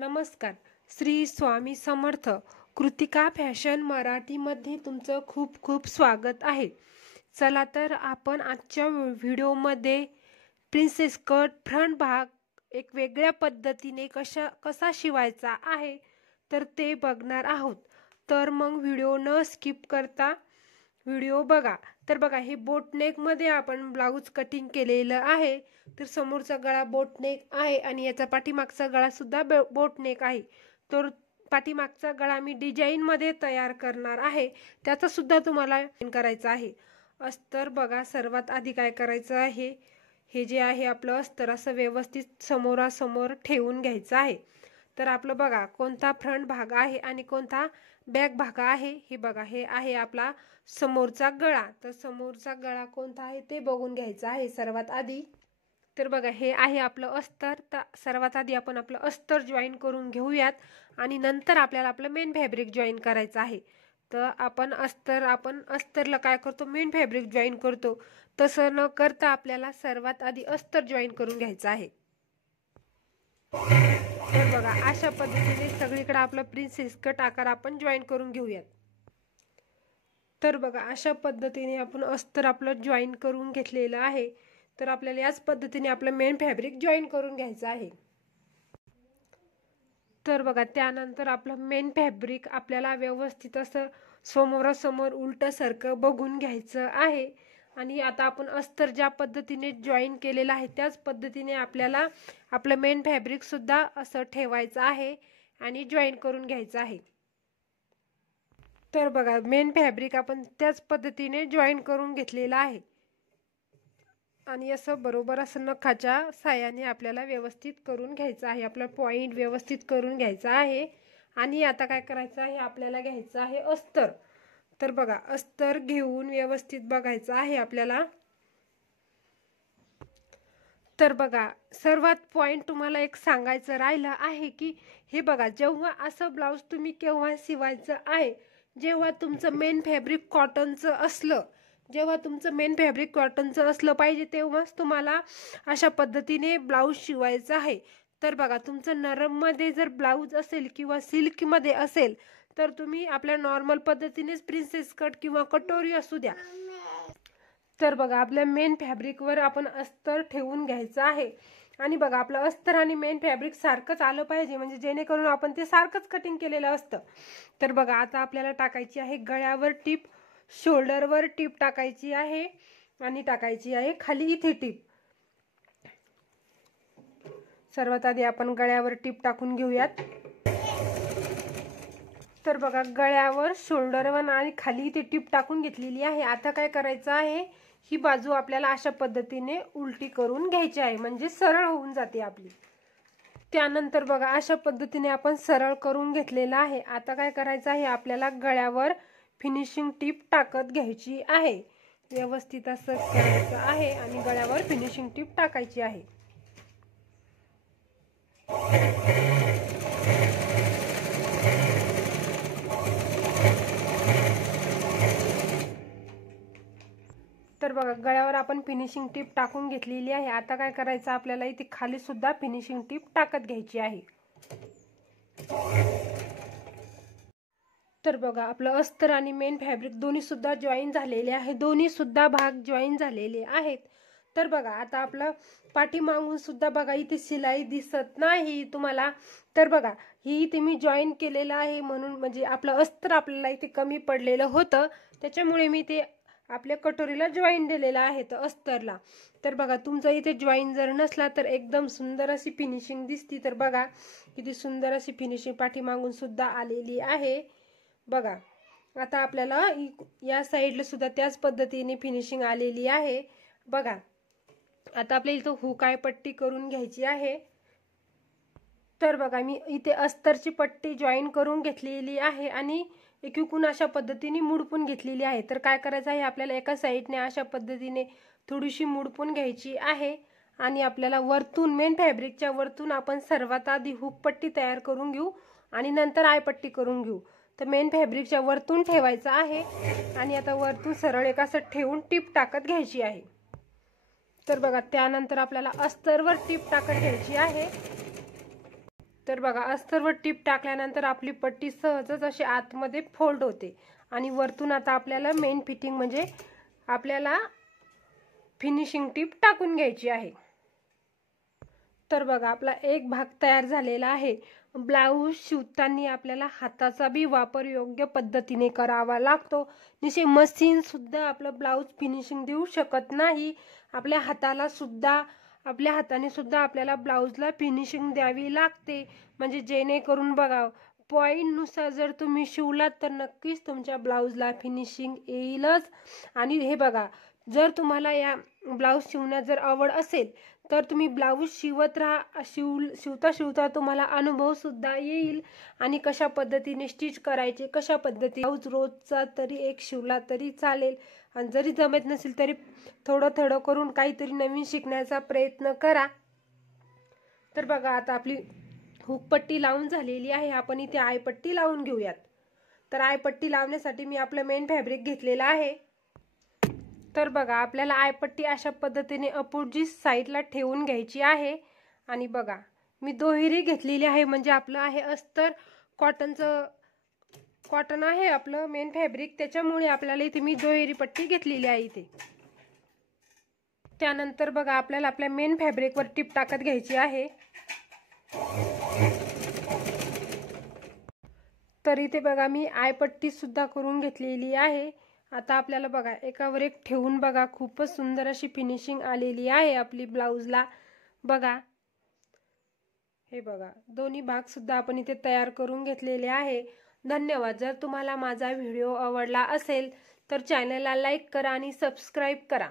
नमस्कार. श्री स्वामी समर्थ. कृतिका फॅशन मराठीमध्ये तुमचं खूप खूप स्वागत आहे. चला तर आपण आजच्या व्हिडिओमध्ये प्रिन्सेस कट फ्रंट भाग एक वेगळ्या पद्धतीने कसा शिवायचा आहे तर ते बघणार आहोत. तर मग व्हिडिओ न स्किप करता व्हिडिओ बघा. तर बघा, हे बोटनेक मध्ये आपण ब्लाऊज कटिंग केलेलं आहे. तर समोरचा गळा बोटनेक आहे आणि याचा पाठीमागचा गळा सुद्धा बोटनेक आहे. तर पाठीमागचा गळा मी डिझाईन मध्ये तयार करणार आहे, त्याचा सुद्धा तुम्हाला करायचा आहे. अस्तर बघा, सर्वात आधी काय करायचं आहे, हे जे आहे आपलं अस्तर असं व्यवस्थित समोरासमोर ठेवून घ्यायचं आहे. तर आपलं बघा कोणता फ्रंट भाग आहे आणि कोणता बॅक भाग आहे हे बघा. हे आहे आपला समोरचा गळा. तर समोरचा गळा कोणता आहे ते बघून घ्यायचा आहे सर्वात आधी. तर बघा, हे आहे आपलं अस्तर. तर सर्वात आधी आपण आपलं अस्तर जॉईन करून घेऊयात आणि नंतर आपल्याला आपलं मेन फॅब्रिक जॉईन करायचं आहे. तर आपण अस्तरला काय करतो, मेन फॅब्रिक जॉईन करतो. तसं न करता आपल्याला सर्वात आधी अस्तर जॉईन करून घ्यायचं आहे. तर बघा, अशा पद्धतीने सगळीकडे आपला प्रिन्सेस कट आकार आपण जॉईन करून घेऊयात. तर बघा, अशा पद्धतीने आपण अस्तर आपलं जॉईन करून घेतलेलं आहे. तर आपल्याला याच पद्धतीने आपलं मेन फॅब्रिक जॉईन करून घ्यायचं आहे. तर बघा, त्यानंतर आपलं मेन फॅब्रिक आपल्याला व्यवस्थित असं समोरासमोर उलटसारखं बघून घ्यायचं आहे. आणि आता आपण अस्तर ज्या पद्धतीने जॉईन केलेलं आहे त्याच पद्धतीने आपल्याला आपलं मेन फॅब्रिक सुद्धा असं ठेवायचं आहे आणि जॉईन करून घ्यायचं आहे. तर बघा, मेन फॅब्रिक आपण त्याच पद्धतीने जॉईन करून घेतलेलं आहे आणि असं बरोबर असं नखाच्या साहाय्याने आपल्याला व्यवस्थित करून घ्यायचं आहे. आपला पॉइंट व्यवस्थित करून घ्यायचा आहे. आणि आता काय करायचं आहे, आपल्याला घ्यायचं आहे अस्तर. तर बघा, अस्तर घेऊन व्यवस्थित बघायचं आहे आपल्याला. तर बघा, सर्वात पॉइंट तुम्हाला एक सांगायचं राहिलं आहे की हे बघा, जेव्हा असं ब्लाऊज तुम्ही केव्हा शिवायचं आहे, जेव्हा तुमचं मेन फॅब्रिक कॉटनचं असलं, जेव्हा तुमचं मेन फॅब्रिक कॉटनचं असलं पाहिजे तेव्हाच तुम्हाला अशा पद्धतीने ब्लाऊज शिवायचं आहे. तर बघा, तुमचं नरममध्ये जर ब्लाऊज असेल किंवा सिल्कमध्ये असेल तर तुम्ही आपल्या नॉर्मल पद्धतीनेच प्रिन्सेस कट किंवा कटोरी असू द्या. तर बघा, आपल्या मेन फॅब्रिकवर आपण अस्तर ठेवून घ्यायचं आहे. आणि बघा, आपलं अस्तर आणि मेन फॅब्रिक सारखंच आलं पाहिजे, म्हणजे जेणेकरून आपण ते सारखंच कटिंग केलेलं असतं. तर बघा, आता आपल्याला टाकायची आहे गळ्यावर टीप, शोल्डरवर टीप टाकायची आहे आणि टाकायची आहे खाली इथे टीप. सर्वात आधी आपण गळ्यावर टीप टाकून घेऊयात. तर बघा, गळ्यावर, शोल्डरवर आणि खाली इथे टीप टाकून घेतलेली आहे. आता काय करायचं आहे, ही बाजू आपल्याला अशा पद्धतीने उलटी करून घ्यायची आहे, म्हणजे सरळ होऊन जाते आपली. त्यानंतर बघा, अशा पद्धतीने आपण सरळ करून घेतलेला आहे. आता काय करायचं आहे, आपल्याला गळ्यावर फिनिशिंग टीप टाकत घ्यायची आहे. व्यवस्थित असं करायचं आहे आणि गळ्यावर फिनिशिंग टीप टाकायची आहे. तर बघा, गळ्यावर आपण फिनिशिंग टीप टाकून घेतलेली आहे. आता काय करायचं, आपल्याला इथे खाली सुद्धा फिनिशिंग टीप टाकत घ्यायची आहे. तर बघा, आपलं अस्तर आणि मेन फॅब्रिक दोन्ही सुद्धा जॉईन झालेले आहे, दोन्ही सुद्धा भाग जॉईन झालेले आहेत. तर बघा, आता आपलं पाठीमागून सुद्धा बघा, इथे शिलाई दिसत नाही तुम्हाला. तर बघा, ही इथे मी जॉईन केलेलं आहे म्हणून, म्हणजे आपलं अस्तर आपल्याला इथे कमी पडलेलं होतं, त्याच्यामुळे मी ते आपल्या कटोरीला जॉईन दिलेलं आहे तर अस्तरला. तर बघा, तुमचा इथे जॉईन जर नसला तर एकदम सुंदर अशी फिनिशिंग दिसती. तर बघा, किती सुंदर अशी फिनिशिंग पाठीमागून सुद्धा आलेली आहे. बघा, आता आपल्याला या साईडला सुद्धा त्याच पद्धतीने फिनिशिंग आलेली आहे. बघा, आता आपल्याला इथं हुकाय पट्टी करून घ्यायची आहे. तर बघा, मी इथे अस्तरची पट्टी जॉईन करून घेतलेली आहे आणि एकीकडून अशा पद्धतीने मुडपून घेतलेली आहे. तर काय करायचं आहे, आपल्याला एका साईडने अशा पद्धतीने थोडीशी मुडपून घ्यायची आहे आणि आपल्याला वरतून, मेन फॅब्रिकच्या वरतून आपण सर्वात आधी हुक पट्टी तयार करून घेऊ आणि नंतर आय पट्टी करून घेऊ. तर मेन फॅब्रिकच्या वरतून ठेवायचं आहे आणि आता वरतून सरळ एक असं ठेवून टीप टाकत घ्यायची आहे. तर बघा, त्यानंतर आपल्याला अस्तरवर टीप टाकत घ्यायची आहे. तर बघा अस्तरवर टीप टाकल्यानंतर आपली पट्टी सहजच अशी आतमध्ये फोल्ड होते आणि वरतून आता आपल्याला मेन फिटिंग म्हणजे आपल्याला फिनिशिंग टीप टाकून घ्यायची आहे। तर बघा आपला एक भाग तयार झालेला आहे। ब्लाऊज शिवताना आपल्याला हाताचा बी वापर योग्य पद्धतीने करावा लागतो। निश्चित मशीन सुद्धा आपलं ब्लाऊज फिनिशिंग देऊ शकत नाही। आपल्या हाताने सुद्धा आपल्याला ब्लाऊजला फिनिशिंग द्यावी लागते, म्हणजे जेणेकरून बघा पॉइंट नुसार जर तुम्ही शिवलात तर नक्कीच तुमच्या ब्लाऊजला फिनिशिंग येईलच। आणि हे बघा जर तुम्हाला या ब्लाऊज शिवण्यात जर आवड असेल तर तुम्ही ब्लाऊज शिवत राहा, शिवता शिवता तुम्हाला अनुभव सुद्धा येईल आणि कशा पद्धतीने स्टिच करायचे, कशा पद्धतीने ब्लाऊज रोजचा तरी एक शिवला तरी चालेल। आणि जरी जमत नसेल तरी थोडं थोडं करून काहीतरी नवीन शिकण्याचा प्रयत्न करा। तर बघा आता आपली हुक पट्टी लावून झालेली आहे। आपण इथे आय पट्टी लावून घेऊयात। तर आय पट्टी लावण्यासाठी मी आपलं मेन फॅब्रिक घेतलेलं आहे। तर बघा आपल्याला आय पट्टी अशा पद्धतीने अपोजिट साईडला ठेवून घ्यायची आहे। आणि बघा मी दुहेरी घेतलेली आहे, म्हणजे आपलं आहे अस्तर कॉटन आहे आपलं मेन फॅब्रिक, त्याच्यामुळे आपल्याला इथे मी दुहेरी पट्टी घेतलेली आहे इथे। त्यानंतर बघा आपल्याला आपल्या मेन फॅब्रिकवर टीप टाकत घ्यायची आहे। तर इथे बघा मी आय पट्टी सुद्धा करून घेतलेली आहे। आता आपल्याला बघा एकावर एक ठेवून बघा खूपच सुंदर अशी फिनिशिंग आलेली आहे आपली ब्लाऊजला। बघा हे बघा दोन्ही भाग सुद्धा आपण इथे तयार करून घेतलेले आहे। धन्यवाद। जर तुम्हाला माझा व्हिडिओ आवडला असेल तर चॅनलला लाईक करा आणि सबस्क्राईब करा।